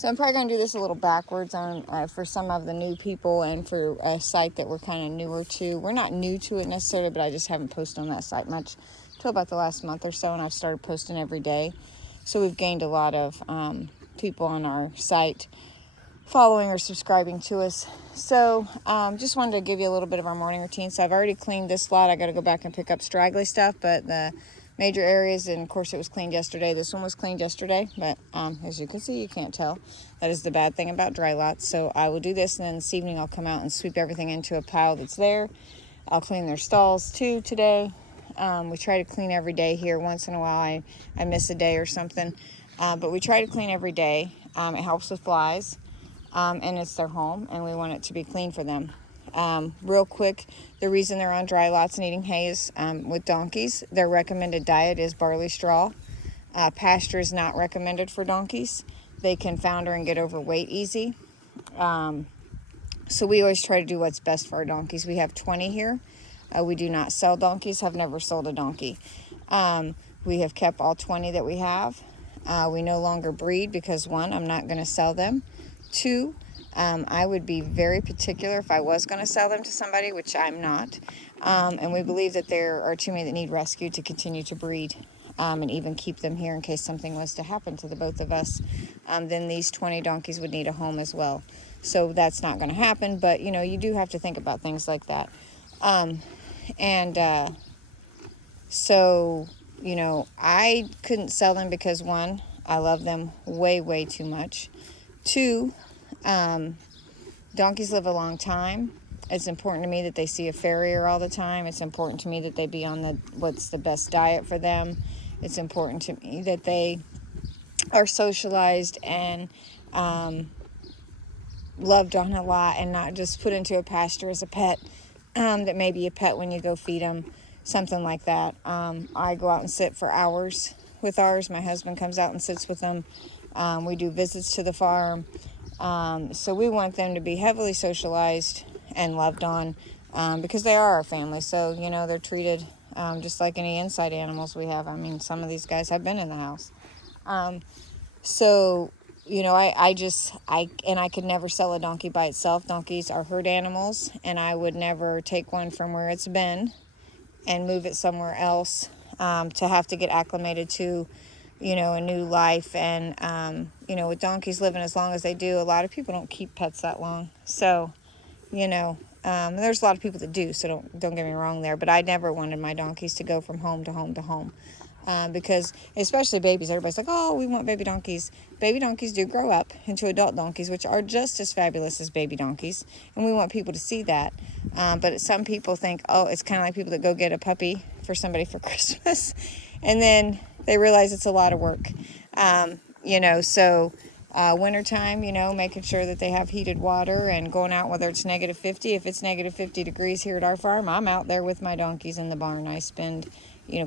So I'm probably going to do this a little backwards on for some of the new people and for a site that we're kind of newer to. We're not new to it necessarily, but I just haven't posted on that site much until about the last month or so, and I've started posting every day. So we've gained a lot of people on our site following or subscribing to us. So just wanted to give you a little bit of our morning routine. So I've already cleaned this lot. I got to go back and pick up straggly stuff, but the major areas, and of course it was cleaned yesterday. This one was cleaned yesterday, but as you can see, you can't tell. That is the bad thing about dry lots. So I will do this, and then this evening I'll come out and sweep everything into a pile that's there. I'll clean their stalls too today. We try to clean every day here. Once in a while I miss a day or something, but we try to clean every day. It helps with flies. And it's their home, and we want it to be clean for them. Real quick, the reason they're on dry lots and eating hay is with donkeys. Their recommended diet is barley straw. Pasture is not recommended for donkeys. They can founder and get overweight easy. So we always try to do what's best for our donkeys. We have 20 here. We do not sell donkeys, have never sold a donkey. We have kept all 20 that we have. We no longer breed because, one, I'm not going to sell them. Two, I would be very particular if I was going to sell them to somebody, which I'm not. And we believe that there are too many that need rescue to continue to breed and even keep them here in case something was to happen to the both of us. Then these 20 donkeys would need a home as well. So that's not going to happen, but you do have to think about things like that. So I couldn't sell them because, one, I love them way, way too much. Two, donkeys live a long time. It's important to me that they see a farrier all the time. It's important to me that they be on what's the best diet for them. It's important to me that they are socialized and loved on a lot and not just put into a pasture as a pet. That may be a pet when you go feed them, something like that. I go out and sit for hours with ours. My husband comes out and sits with them. We do visits to the farm. So we want them to be heavily socialized and loved on because they are our family. So, they're treated just like any inside animals we have. I mean, some of these guys have been in the house. I could never sell a donkey by itself. Donkeys are herd animals, and I would never take one from where it's been and move it somewhere else to have to get acclimated to a new life. And with donkeys living as long as they do, a lot of people don't keep pets that long. So there's a lot of people that do, so don't get me wrong there, but I never wanted my donkeys to go from home to home to home. Because especially babies, everybody's like, oh, we want baby donkeys. Baby donkeys do grow up into adult donkeys, which are just as fabulous as baby donkeys, and we want people to see that. But some people think, oh, it's kind of like people that go get a puppy for somebody for Christmas, and then they realize it's a lot of work. Wintertime, making sure that they have heated water and going out whether it's negative 50. If it's negative 50 degrees here at our farm, I'm out there with my donkeys in the barn. I spend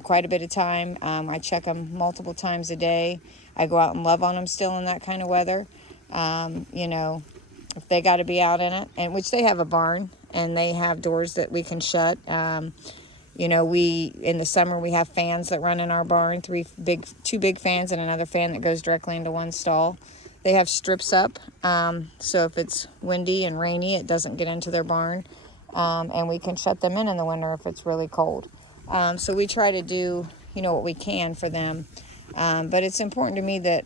quite a bit of time. I check them multiple times a day. I go out and love on them still in that kind of weather. If they got to be out in it, and which they have a barn and they have doors that we can shut. We in the summer we have fans that run in our barn, two big fans and another fan that goes directly into one stall. They have strips up, so if it's windy and rainy, it doesn't get into their barn, and we can shut them in the winter if it's really cold. So we try to do, what we can for them. But it's important to me that,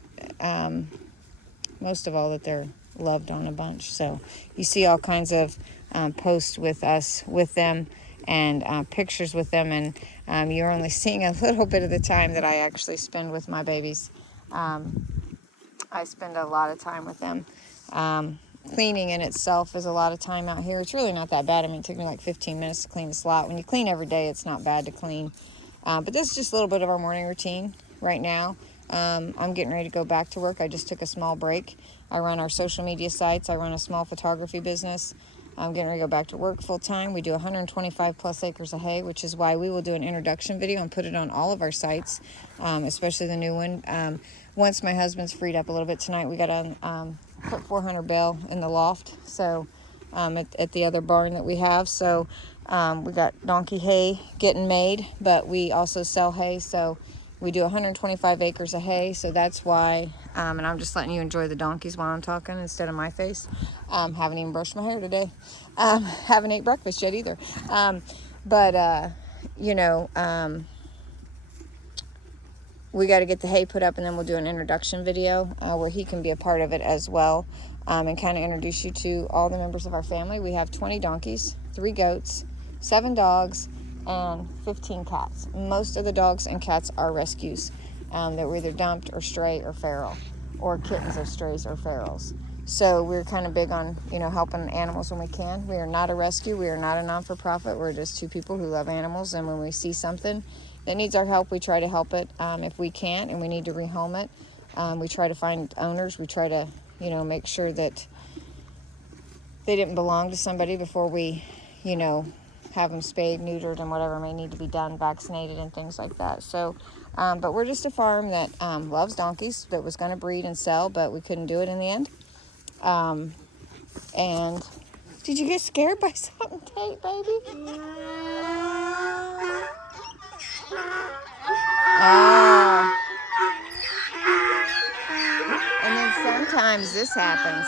most of all, that they're loved on a bunch. So you see all kinds of posts with us, with them, and pictures with them. And you're only seeing a little bit of the time that I actually spend with my babies. I spend a lot of time with them. Cleaning in itself is a lot of time out here. It's really not that bad. I mean, it took me like 15 minutes to clean this lot. When you clean every day, it's not bad to clean. But this is just a little bit of our morning routine right now. I'm getting ready to go back to work. I just took a small break. I run our social media sites. I run a small photography business. I'm getting ready to go back to work full time. We do 125 plus acres of hay, which is why we will do an introduction video and put it on all of our sites, especially the new one. Once my husband's freed up a little bit tonight, we got to put 400 bale in the loft, so at the other barn that we have. So we got donkey hay getting made, but we also sell hay, so we do 125 acres of hay. So that's why and I'm just letting you enjoy the donkeys while I'm talking instead of my face. Haven't even brushed my hair today. Haven't ate breakfast yet either. But you know, we got to get the hay put up, and then we'll do an introduction video where he can be a part of it as well, and kind of introduce you to all the members of our family. We have 20 donkeys, 3 goats, 7 dogs, and 15 cats. Most of the dogs and cats are rescues that were either dumped or stray or feral, or kittens or strays or ferals. So we're kind of big on, you know, helping animals when we can. We are not a rescue. We are not a non-for-profit. We're just 2 people who love animals, and when we see something that needs our help, we try to help it. If we can't and we need to rehome it, we try to find owners. We try to, you know, make sure that they didn't belong to somebody before we, you know, have them spayed, neutered, and whatever may need to be done, vaccinated and things like that. So, but we're just a farm that loves donkeys, that was going to breed and sell, but we couldn't do it in the end. And did you get scared by something, Tate, baby? Oh. And then sometimes this happens.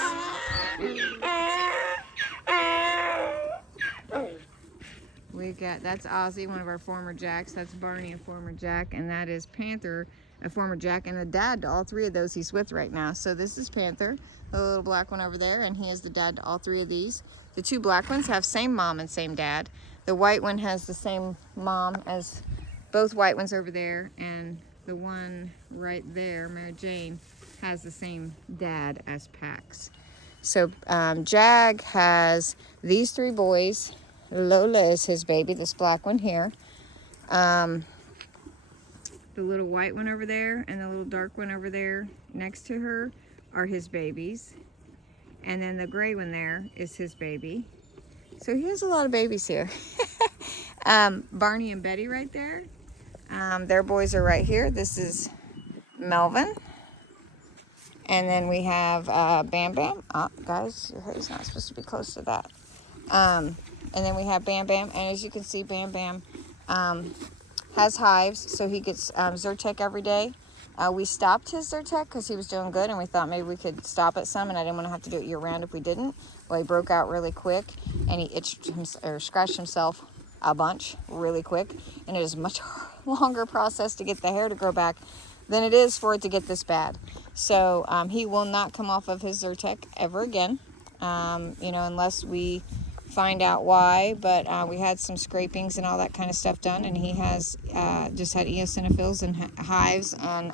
We got, that's Ozzy, one of our former Jacks. That's Barney, a former Jack. And that is Panther, a former Jack, and the dad to all 3 of those he's with right now. So this is Panther, the little black one over there, and he is the dad to all 3 of these. The 2 black ones have same mom and same dad. The white one has the same mom as both white ones over there, and the one right there, Mary Jane, has the same dad as Pax. So Jag has these 3 boys. Lola is his baby, this black one here. The little white one over there and the little dark one over there next to her are his babies. And then the gray one there is his baby. So he has a lot of babies here. Barney and Betty right there. Their boys are right here. This is Melvin. And then we have Bam Bam. Oh, guys, your hair's not supposed to be close to that. And then we have Bam Bam. And as you can see, Bam Bam has hives, so he gets Zyrtec every day. We stopped his Zyrtec because he was doing good, and we thought maybe we could stop it some, and I didn't want to have to do it year-round if we didn't. Well, he broke out really quick, and he scratched himself a bunch really quick, and it is a much longer process to get the hair to grow back than it is for it to get this bad. So he will not come off of his Zyrtec ever again, you know, unless we find out why. But we had some scrapings and all that kind of stuff done, and he has just had eosinophils and hives, and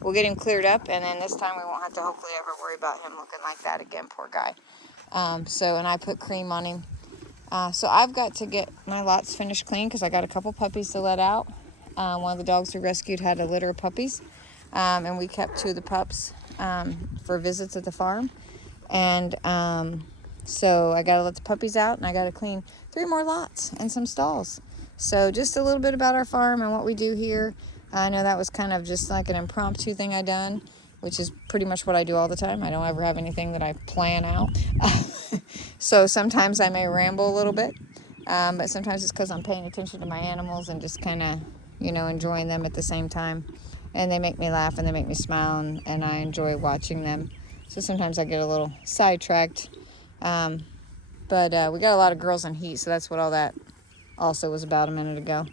we'll get him cleared up, and then this time we won't have to hopefully ever worry about him looking like that again, poor guy. And I put cream on him. So I've got to get my lots finished clean because I got a couple puppies to let out. One of the dogs we rescued had a litter of puppies, and we kept 2 of the pups for visits at the farm. And so I got to let the puppies out, and I got to clean 3 more lots and some stalls. So just a little bit about our farm and what we do here. I know that was kind of just like an impromptu thing I done, which is pretty much what I do all the time. I don't ever have anything that I plan out. So sometimes I may ramble a little bit, but sometimes it's because I'm paying attention to my animals and just kind of, you know, enjoying them at the same time. And they make me laugh and they make me smile, and I enjoy watching them. So sometimes I get a little sidetracked. But we got a lot of girls on heat, so that's what all that also was about a minute ago.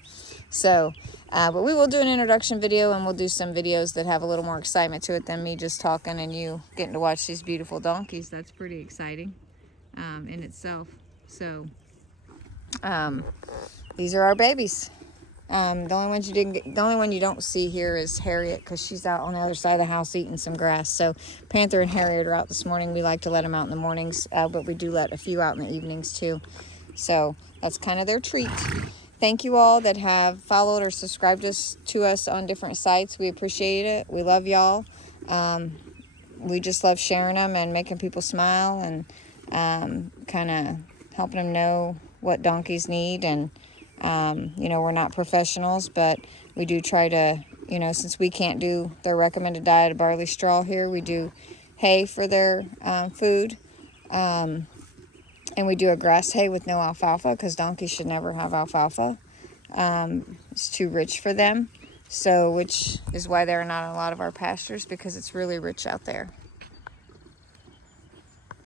So, but we will do an introduction video, and we'll do some videos that have a little more excitement to it than me just talking and you getting to watch these beautiful donkeys. That's pretty exciting in itself. So, these are our babies. The only one you don't see here is Harriet, because she's out on the other side of the house eating some grass. So Panther and Harriet are out this morning. We like to let them out in the mornings, but we do let a few out in the evenings too. So that's kind of their treat. Thank you all that have followed or subscribed to us on different sites. We appreciate it. We love y'all. We just love sharing them and making people smile, and kind of helping them know what donkeys need. And you know, we're not professionals, but we do try to, you know, since we can't do their recommended diet of barley straw here, we do hay for their food. And we do a grass hay with no alfalfa, because donkeys should never have alfalfa. It's too rich for them. So, which is why they're not in a lot of our pastures, because it's really rich out there.